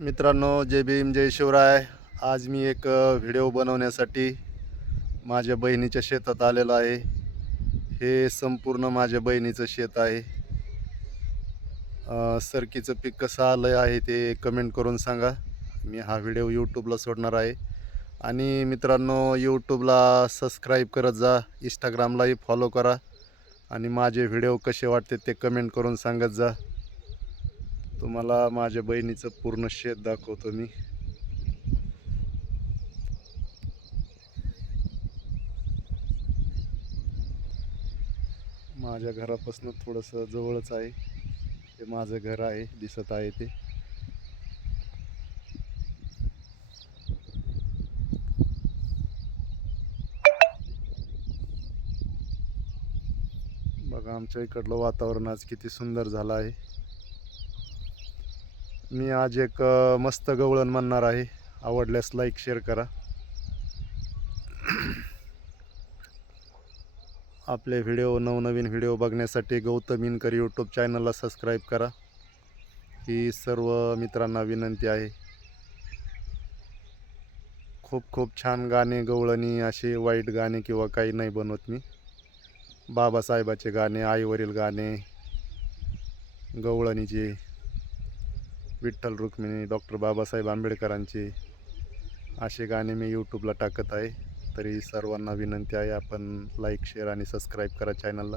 मित्रांनो, जय भीम जय शिवराय. आज मी एक व्हिडिओ बनवण्यासाठी माझ्या बहिणीच्या शेतात आलेलो आहे. हे संपूर्ण माझ्या बहिणीचं शेत आहे. सरकीचं पीक कसं आलं आहे ते कमेंट करून सांगा. मी हा व्हिडिओ यूट्यूबला सोडणार आहे. आणि मित्रांनो, यूट्यूबला सबस्क्राईब करत जा, इंस्टाग्रामलाही फॉलो करा आणि माझे व्हिडिओ कसे वाटते ते कमेंट करून सांगत जा. तुम्हाला माझ्या बहिणीचं पूर्ण शेत दाखवतो मी. माझ्या घरापासून थोडंसं जवळच आहे. हे माझं घर आहे, दिसत आहे ते. बघा आमच्या इकडलं वातावरण आज किती सुंदर झालं आहे. मी आज एक मस्त गवळण म्हणणार आहे. आवडल्यास लाईक शेअर करा. आपले व्हिडिओ नवनवीन व्हिडिओ बघण्यासाठी गौतम इनकर यूट्यूब चॅनलला सबस्क्राईब करा. ही सर्व मित्रांना विनंती आहे. खूप खूप छान गाणे, गवळणी, असे वाईट गाणे किंवा काही नाही बनवत मी. बाबासाहेबाचे गाणे, आईवरील गाणे, गवळणीचे, विठ्ठल रुक्मिणी, डॉक्टर बाबासाहेब आंबेडकरांचे असे गाणे मी यूट्यूबला टाकत आहे. तरी सर्वांना विनंती आहे, आपण लाईक शेअर आणि सबस्क्राईब करा चॅनलला.